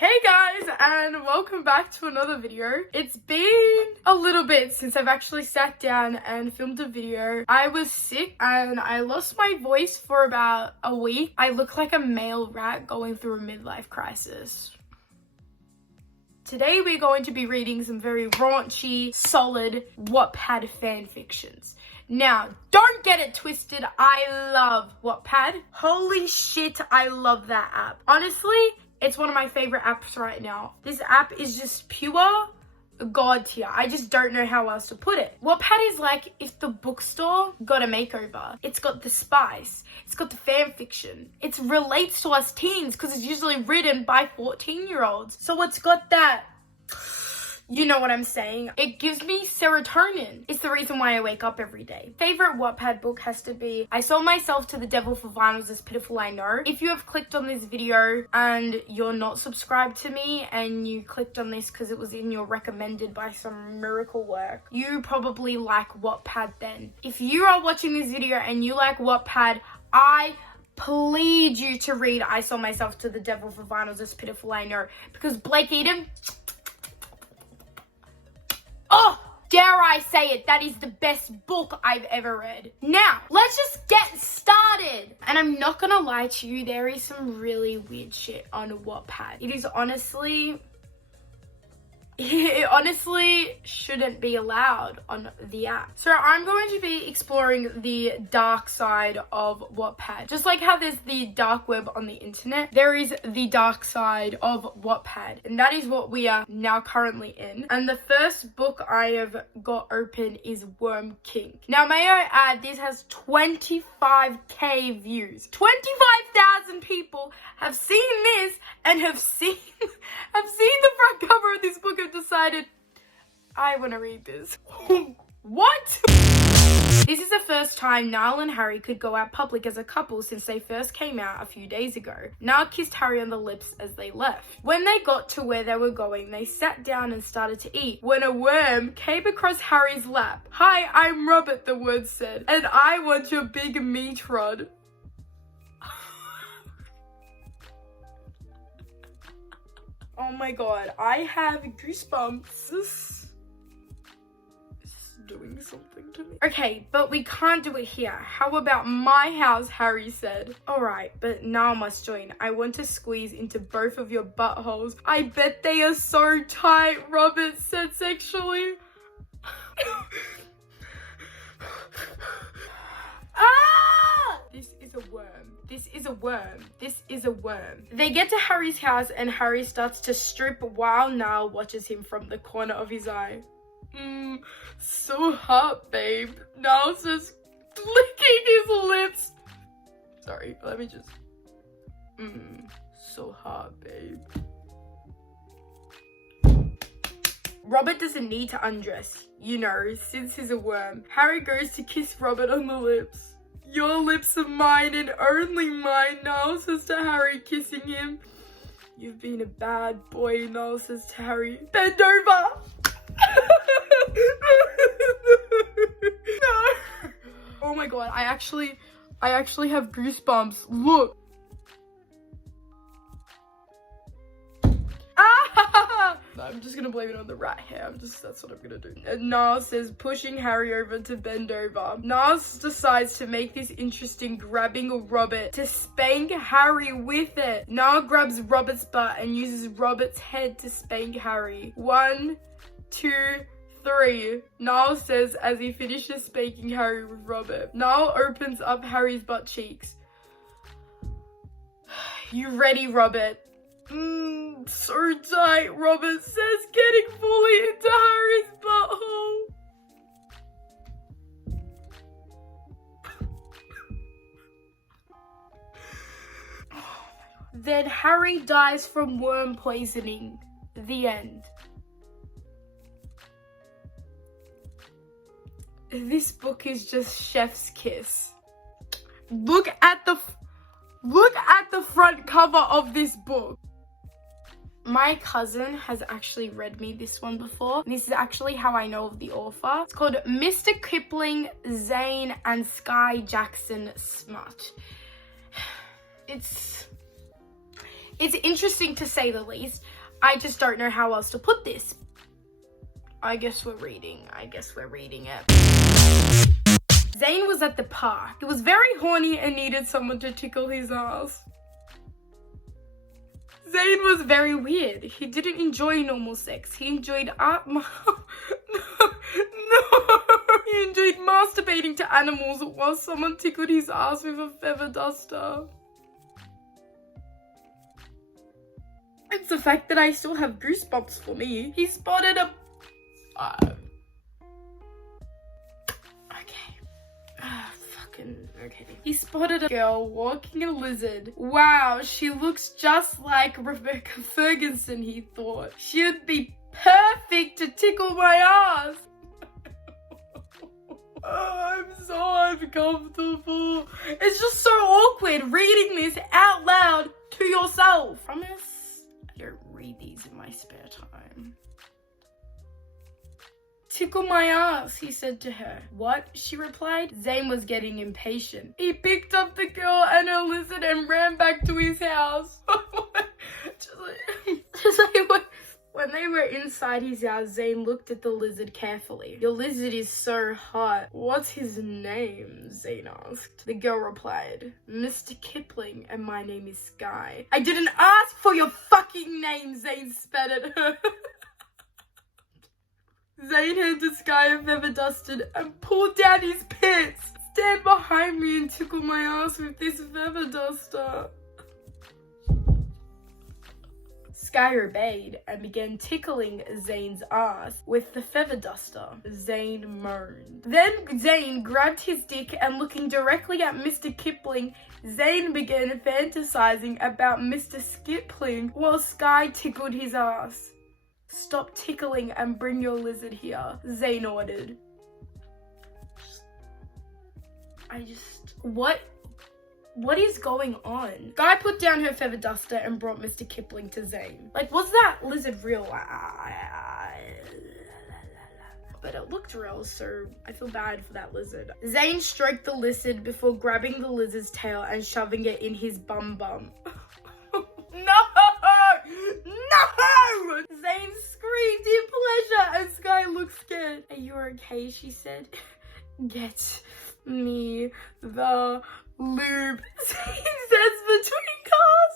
Hey guys, and welcome back to another video. It's been a little bit since I've actually sat down and filmed a video. I was sick and I lost my voice for about a week. I look like a male rat going through a midlife crisis. Today we're going to be reading some very raunchy, solid Wattpad fan fictions. Now, don't get it twisted, I love Wattpad. Holy shit, I love that app. Honestly, it's one of my favorite apps right now. This app is just pure god tier. I just don't know how else to put it. Wattpad is like if the bookstore got a makeover. It's got the spice. It's got the fan fiction. It relates to us teens because it's usually written by 14-year-olds. So it's got that... You know what I'm saying? It gives me serotonin. It's the reason why I wake up every day. Favorite Wattpad book has to be I Sold Myself to the Devil for Vinyls As Pitiful I Know. If you have clicked on this video and you're not subscribed to me and you clicked on this because it was in your recommended by some miracle work, you probably like Wattpad then. If you are watching this video and you like Wattpad, I plead you to read I Sold Myself to the Devil for Vinyls As Pitiful I Know because Blake Eden... Oh, dare I say it, that is the best book I've ever read. Now, let's just get started. And I'm not gonna lie to you, there is some really weird shit on Wattpad. It honestly shouldn't be allowed on the app. So I'm going to be exploring the dark side of Wattpad. Just like how there's the dark web on the internet, there is the dark side of Wattpad. And that is what we are now currently in. And the first book I have got open is Worm Kink. Now, may I add, this has 25k views. 25,000 people have seen this and have seen the front cover of this book and decided, I want to read this. What? This is the first time Niall and Harry could go out public as a couple since they first came out a few days ago. Niall kissed Harry on the lips as they left. When they got to where they were going, they sat down and started to eat when a worm came across Harry's lap. "Hi, I'm Robert," the word said, "and I want your big meat rod." Oh my god, I have goosebumps. This is doing something to me. Okay, but we can't do it here. How about my house, Harry said. Alright, but now I must join. I want to squeeze into both of your buttholes. I bet they are so tight, Robert said sexually. Ah! This is a worm. This is a worm. This is a worm. They get to Harry's house and Harry starts to strip while Niall watches him from the corner of his eye. So hot, babe. Niall says, licking his lips. Sorry, let me just... So hot, babe. Robert doesn't need to undress, you know, since he's a worm. Harry goes to kiss Robert on the lips. "Your lips are mine and only mine," Niall says to Harry, kissing him. "You've been a bad boy," Niall says to Harry. "Bend over." No. Oh my god, I actually have goosebumps. Look. I'm just gonna blame it on the rat hair. That's what I'm gonna do. And Niall says, pushing Harry over to bend over. Niall decides to make this interesting, grabbing Robert to spank Harry with it. Niall grabs Robert's butt and uses Robert's head to spank Harry. 1, 2, 3, Niall says as he finishes spanking Harry with Robert. Niall opens up Harry's butt cheeks. "You ready, Robert?" So tight, Robert says, getting fully into Harry's butthole. Then Harry dies from worm poisoning. The end. This book is just chef's kiss. Look at the front cover of this book. My cousin has actually read me this one before. This is actually how I know of the author. It's called Mr. Kipling, Zane, and Skai Jackson Smut. It's It's interesting to say the least. I just don't know how else to put this. I guess we're reading it. Zayn was at the park. He was very horny and needed someone to tickle his ass. Zayn was very weird. He didn't enjoy normal sex. He enjoyed no. He enjoyed masturbating to animals while someone tickled his ass with a feather duster. It's the fact that I still have goosebumps for me. He spotted a... Okay. He spotted a girl walking a lizard. Wow, she looks just like Rebecca Ferguson, he thought. She would be perfect to tickle my ass. Oh, I'm so uncomfortable. It's just so awkward reading this out loud to yourself. Promise I don't read these in my spare time. Tickle my ass, he said to her. What? She replied. Zayn was getting impatient. He picked up the girl and her lizard and ran back to his house. When they were inside his house, Zayn looked at the lizard carefully. Your lizard is so hot. What's his name? Zayn asked. The girl replied, Mr. Kipling, and my name is Sky. I didn't ask for your fucking name, Zayn spat at her. Zayn handed Sky a feather dusted and pulled down his pants. Stand behind me and tickle my ass with this feather duster. Sky obeyed and began tickling Zayn's ass with the feather duster. Zayn moaned. Then Zayn grabbed his dick and looking directly at Mr. Kipling, Zayn began fantasizing about Mr. Skipling while Sky tickled his ass. Stop tickling and bring your lizard here, Zayn ordered. What is going on? Guy put down her feather duster and brought Mr. Kipling to Zayn. Like, was that lizard real? But it looked real, so I feel bad for that lizard. Zayn stroked the lizard before grabbing the lizard's tail and shoving it in his bum. No! No! Zayn screamed in pleasure and Sky looked scared. Are you okay? She said. Get me the lube. Zayn says between cars.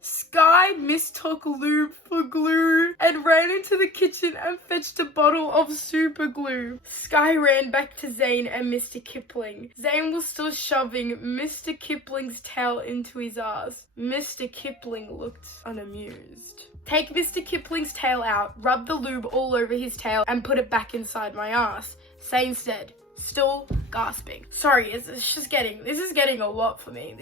Sky mistook lube for glue and ran into the kitchen and fetched a bottle of super glue. Sky ran back to Zayn and Mr. Kipling. Zayn was still shoving Mr. Kipling's tail into his ass. Mr. Kipling looked unamused. Take Mr. Kipling's tail out, rub the lube all over his tail, and put it back inside my ass. Zayn said, still gasping. Sorry, this is getting a lot for me.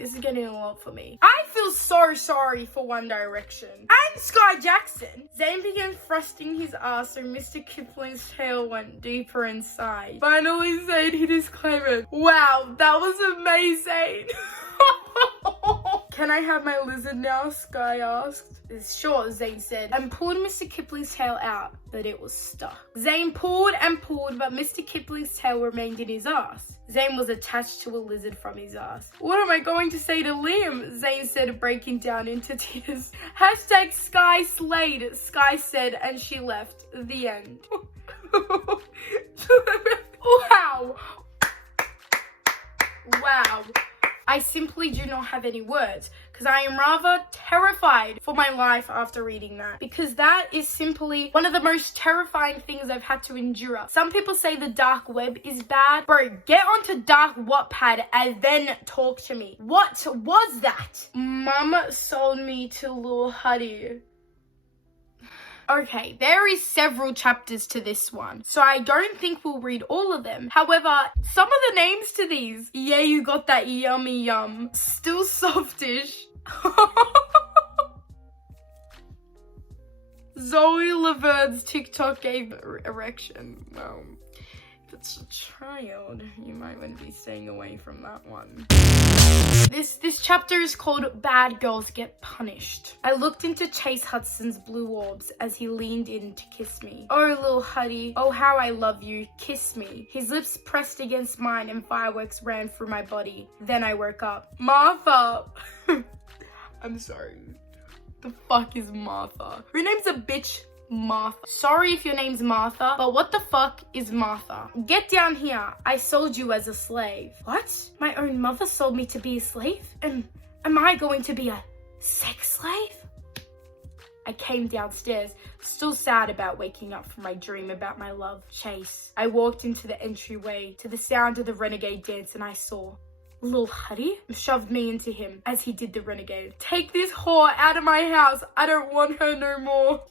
I feel so sorry for One Direction and Sky Jackson. Zayn began thrusting his ass so Mr. Kipling's tail went deeper inside. Finally, Zayn hit his climax. Wow, that was amazing. Can I have my lizard now? Sky asked. Sure, Zayn said, and pulled Mr. Kipling's tail out, but it was stuck. Zayn pulled and pulled, but Mr. Kipling's tail remained in his ass. Zayn was attached to a lizard from his ass. What am I going to say to Liam? Zayn said, breaking down into tears. Hashtag Sky slayed, Sky said, and she left. The end. Wow. Wow. I simply do not have any words because I am rather terrified for my life after reading that, because that is simply one of the most terrifying things I've had to endure. Some people say the dark web is bad. Bro, get onto dark Wattpad and then talk to me. What was that? Mum sold me to Lil Huddy. Okay, there is several chapters to this one, so I don't think we'll read all of them. However, some of the names to these, yeah, you got that yummy yum, still softish. Zoe Laverne's TikTok gave erection. Well, if Child, you might want to be staying away from that one. This chapter is called Bad Girls Get Punished. I looked into Chase Hudson's blue orbs as he leaned in to kiss me. Oh, little huddy, oh how I love you, kiss me. His lips pressed against mine and fireworks ran through my body. Then I woke up. Martha! I'm sorry. The fuck is Martha? Her name's a bitch. Martha. Sorry if your name's Martha, but what the fuck is Martha? Get down here. I sold you as a slave. What? My own mother sold me to be a slave? Am I going to be a sex slave? I came downstairs, still sad about waking up from my dream about my love, Chase. I walked into the entryway to the sound of the renegade dance and I saw Lil Huddy shoved me into him as he did the renegade. Take this whore out of my house. I don't want her no more.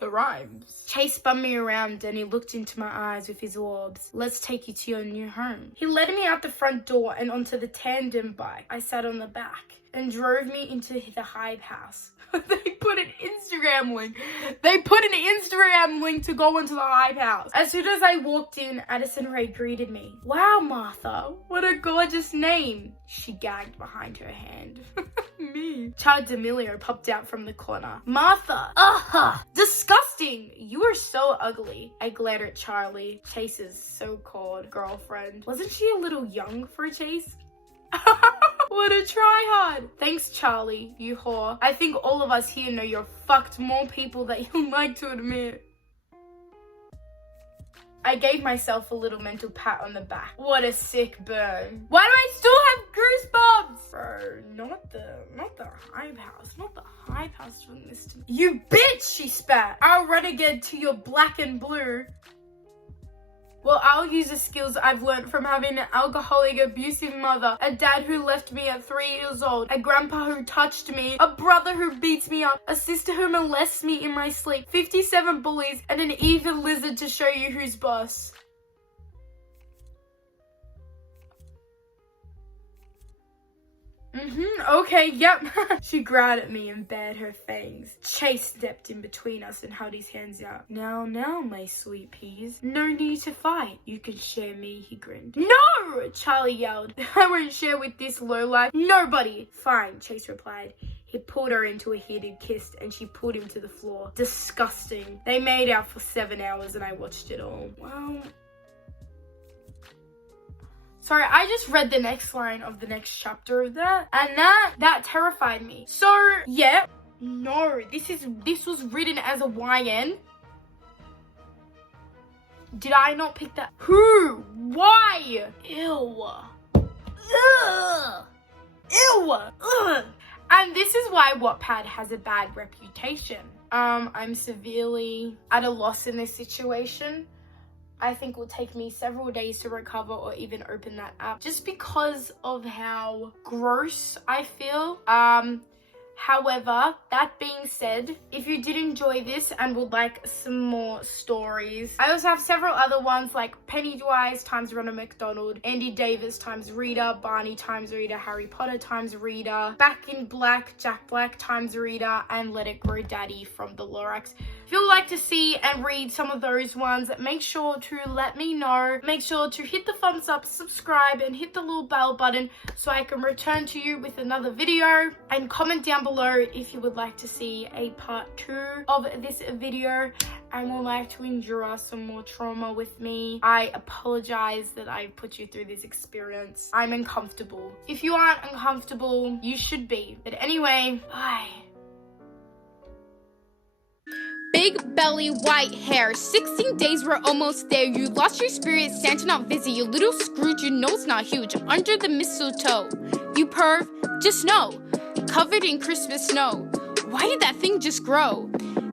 The rhymes. Chase spun me around and he looked into my eyes with his orbs. Let's take you to your new home. He led me out the front door and onto the tandem bike. I sat on the back and drove me into the Hive house. They put an Instagram link. They put an Instagram link to go into the Hive house. As soon as I walked in, Addison Rae greeted me. Wow, Martha, what a gorgeous name. She gagged behind her hand. Me. Chad D'Amelio popped out from the corner. Martha, disgusting. You are so ugly. I glared at Charlie, Chase's so-called girlfriend. Wasn't she a little young for Chase? What a tryhard. Thanks, Charlie, you whore. I think all of us here know you're fucked more people than you'd like to admit. I gave myself a little mental pat on the back. What a sick burn. Why do I still have goosebumps? Bro, not the Hive house. Not the Hive house doing this to me. You bitch, she spat. I'll renegade to your black and blue. Well, I'll use the skills I've learned from having an alcoholic, abusive mother, a dad who left me at 3 years old, a grandpa who touched me, a brother who beats me up, a sister who molests me in my sleep, 57 bullies, and an evil lizard to show you who's boss. Okay, yep. She growled at me and bared her fangs. Chase stepped in between us and held his hands out. Now, my sweet peas. No need to fight. You can share me, he grinned. No! Charlie yelled. I won't share with this lowlife. Nobody. Fine, Chase replied. He pulled her into a heated kiss and she pulled him to the floor. Disgusting. They made out for 7 hours and I watched it all. Well... Sorry, I just read the next line of the next chapter of that, and that terrified me. So, yeah. No, this was written as a YN. Did I not pick that? Who? Why? Ew. Ugh. Ew. Ugh. And this is why Wattpad has a bad reputation. I'm severely at a loss in this situation. I think it will take me several days to recover or even open that app just because of how gross I feel. However, that being said, if you did enjoy this and would like some more stories, I also have several other ones like Pennywise times Ronald McDonald, Andy Davis times Rita, Barney times Rita, Harry Potter times Rita, Back in Black, Jack Black times Rita, and Let It Grow Daddy from the Lorax. If you'd like to see and read some of those ones, make sure to let me know. Make sure to hit the thumbs up, subscribe, and hit the little bell button so I can return to you with another video. And comment down below if you would like to see a part 2 of this video and would like to endure some more trauma with me. I apologize that I put you through this experience. I'm uncomfortable. If you aren't uncomfortable, you should be. But anyway, bye. Big belly, white hair, 16 days we're almost there. You lost your spirit, Santa not visit. You little Scrooge, you know it's not huge. Under the mistletoe, you perv, just know. Covered in Christmas snow. Why did that thing just grow?